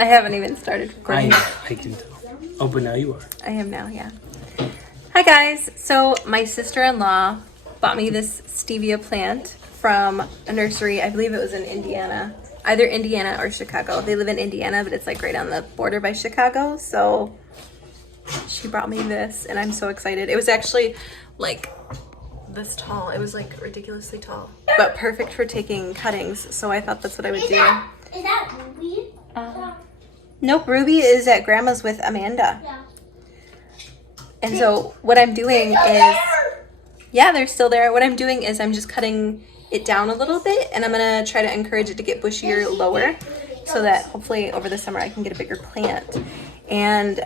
I haven't even started recording. I can tell. Oh, but now you are. I am now, yeah. Hi guys. So my sister-in-law bought me this stevia plant from a nursery. I believe it was in Indiana. Either Indiana or Chicago. They live in Indiana, but it's like right on the border by Chicago. So she brought me this and I'm so excited. It was actually like this tall. It was like ridiculously tall, but perfect for taking cuttings. So I thought that's what I would do. Is that Ruby? Nope, Ruby is at Grandma's with Amanda. Yeah. And so what I'm doing is, yeah, they're still there. What I'm doing is I'm just cutting it down a little bit and I'm gonna try to encourage it to get bushier lower so that hopefully over the summer I can get a bigger plant. And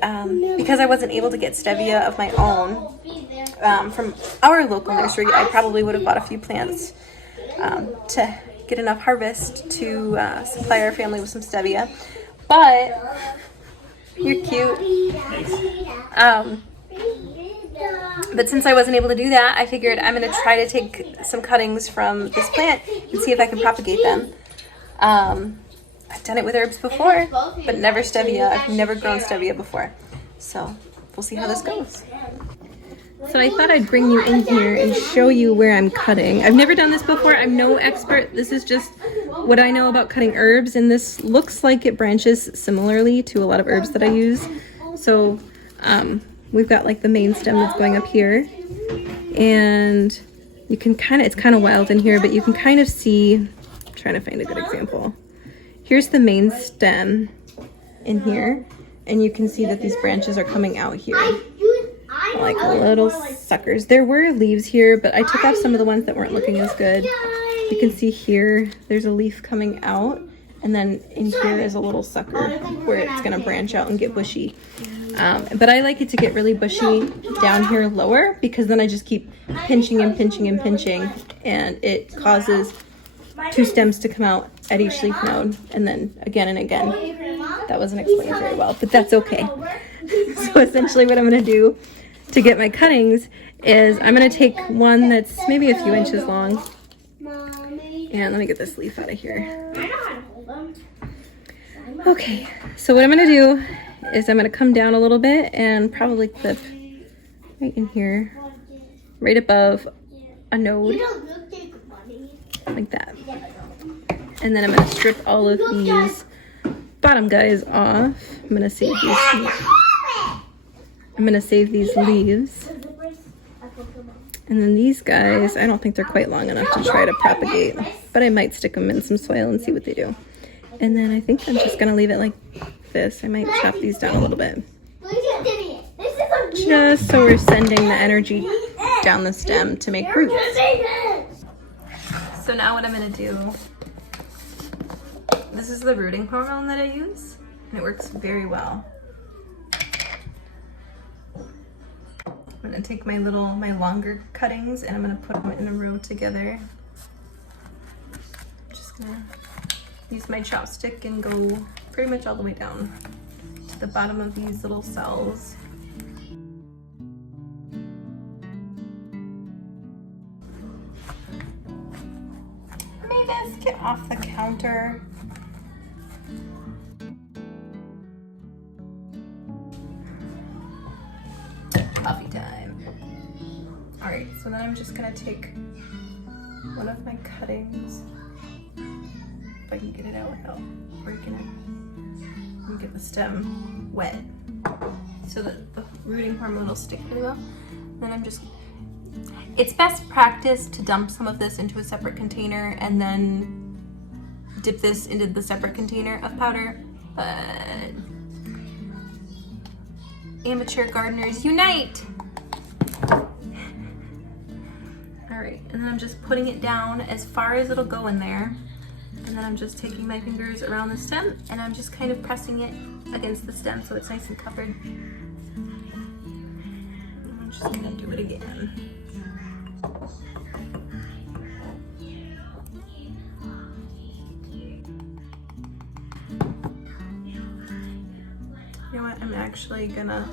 because I wasn't able to get stevia of my own from our local nursery, I probably would have bought a few plants to get enough harvest to supply our family with some stevia. But you're cute. But since I wasn't able to do that, I figured I'm going to try to take some cuttings from this plant and see if I can propagate them. I've done it with herbs before, but never stevia. I've never grown stevia before. So we'll see how this goes. So I thought I'd bring you in here and show you where I'm cutting. I've never done this before. I'm no expert. This is just what I know about cutting herbs, and this looks like it branches similarly to a lot of herbs that I use. So we've got like the main stem that's going up here, and you can it's kind of wild in here, but you can kind of see, I'm trying to find a good example. Here's the main stem in here, and you can see that these branches are coming out here. Like little suckers. There were leaves here, but I took off some of the ones that weren't looking as good. You can see here, there's a leaf coming out, and then in here is a little sucker where it's gonna branch out and get bushy. But I like it to get really bushy down here lower, because then I just keep pinching and pinching and pinching, and it causes two stems to come out at each leaf node, and then again and again. That wasn't explained very well, but that's okay. So essentially what I'm gonna do to get my cuttings is I'm going to take one that's maybe a few inches long, and let me get this leaf out of here. Okay, so what I'm going to do is I'm going to come down a little bit and probably clip right in here, right above a node, like that. And then I'm going to strip all of these bottom guys off. I'm going to save these. I'm going to save these leaves. And then these guys, I don't think they're quite long enough to try to propagate, but I might stick them in some soil and see what they do. And then I think I'm just going to leave it like this. I might chop these down a little bit, just so we're sending the energy down the stem to make roots. So now what I'm going to do, this is the rooting hormone that I use, and it works very well. I'm gonna take my longer cuttings and I'm gonna put them in a row together. I'm just gonna use my chopstick and go pretty much all the way down to the bottom of these little cells. Mavis, get off the counter. Coffee time. All right, so then I'm just gonna take one of my cuttings, if I can get it out without breaking it, and get the stem wet so that the rooting hormone will stick really well. Then it's best practice to dump some of this into a separate container and then dip this into the separate container of powder, but amateur gardeners unite! Alright, and then I'm just putting it down as far as it'll go in there. And then I'm just taking my fingers around the stem and I'm just kind of pressing it against the stem so it's nice and covered. And I'm just gonna do it again. You know what, I'm actually gonna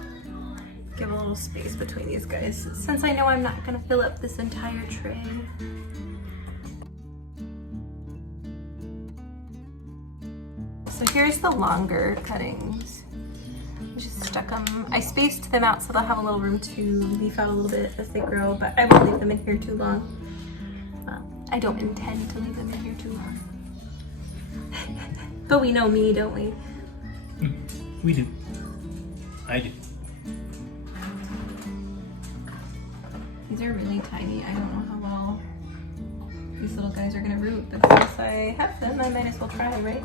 give a little space between these guys since I know I'm not gonna fill up this entire tray. So here's the longer cuttings. I just stuck them, I spaced them out so they'll have a little room to leaf out a little bit as they grow, but I won't leave them in here too long. I don't intend to leave them in here too long. But we know me, don't we? We do. I do. These are really tiny. I don't know how well these little guys are gonna root, but since I have them, I might as well try, right?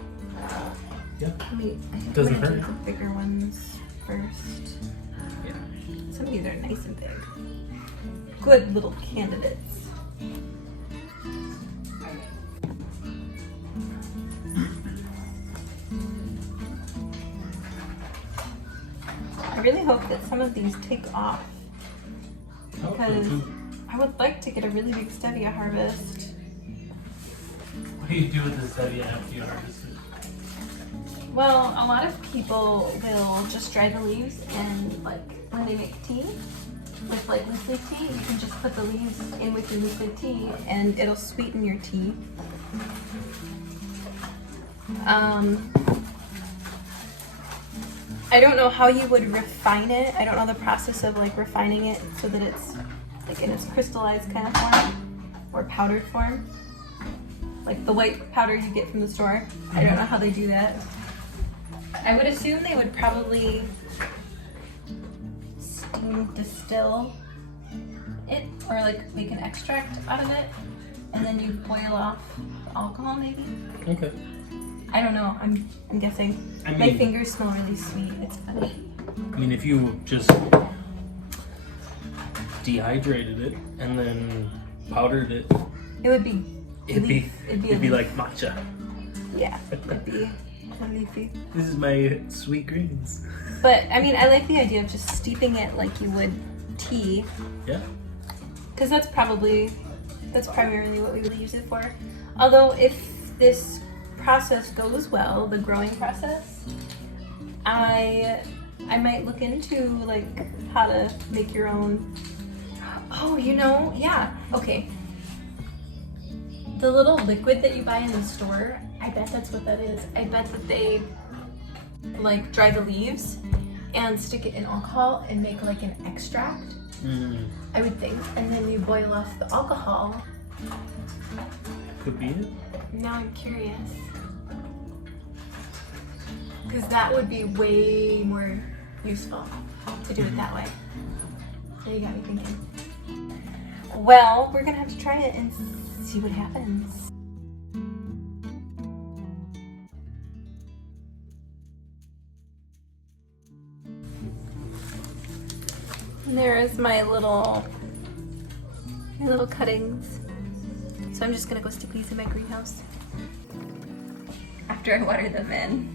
Yeah. I think Doesn't I'm gonna hurt. do the bigger ones first. Yeah. Some of these are nice and big. Good little candidates. I really hope that some of these take off because I would like to get a really big stevia harvest. What do you do with the stevia after you harvest it? Well, a lot of people will just dry the leaves and like when they make tea, with like loose leaf tea, you can just put the leaves in with your loose leaf tea and it'll sweeten your tea. I don't know how you would refine it. I don't know the process of like refining it so that it's like in its crystallized kind of form or powdered form. Like the white powder you get from the store. I don't know how they do that. I would assume they would probably steam distill it or like make an extract out of it and then you boil off the alcohol maybe. Okay. I don't know. I'm guessing. My fingers smell really sweet. It's funny. I mean, if you just dehydrated it and then powdered it, It would be. it'd be leaf. like matcha. Yeah, it'd be leafy. This is my sweet greens. But I mean, I like the idea of just steeping it like you would tea, Yeah. because that's primarily what we would use it for. Although if this process goes well, the growing process, I might look into like how to make your own. Oh, you know, yeah. Okay. The little liquid that you buy in the store, I bet that's what that is. I bet that they like dry the leaves and stick it in alcohol and make like an extract. I would think, and then you boil off the alcohol. Could be it. Now I'm curious. Because that would be way more useful to do it that way. So you got me thinking. Well, we're gonna have to try it and see what happens. And there is my little cuttings. So I'm just gonna go stick these in my greenhouse after I water them in.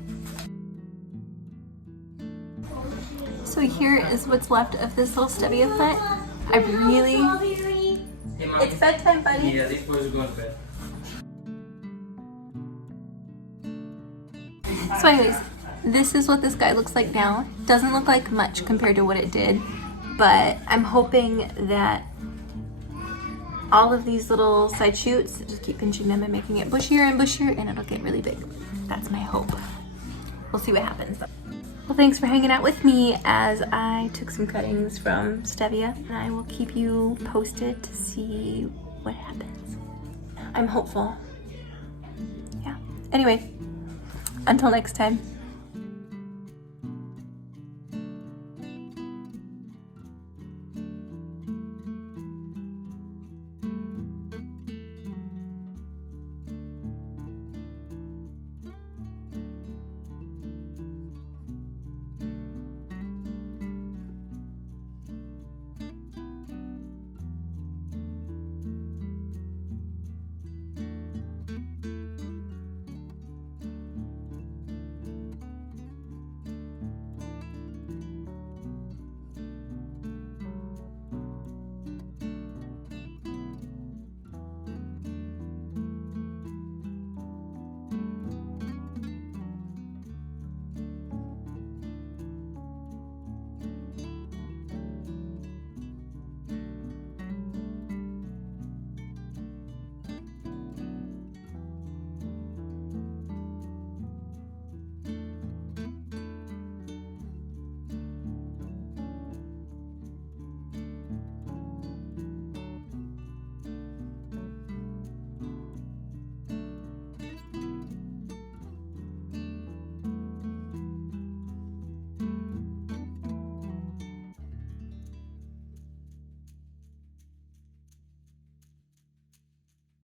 So here is what's left of this little stevia plant. I really... It's bedtime, buddy. Yeah, these boys are going to bed. So anyways, this is what this guy looks like now. Doesn't look like much compared to what it did, but I'm hoping that all of these little side shoots, just keep pinching them and making it bushier and bushier, and it'll get really big. That's my hope. We'll see what happens. Well, thanks for hanging out with me as I took some cuttings from stevia, and I will keep you posted to see what happens. I'm hopeful. Yeah. Anyway, until next time.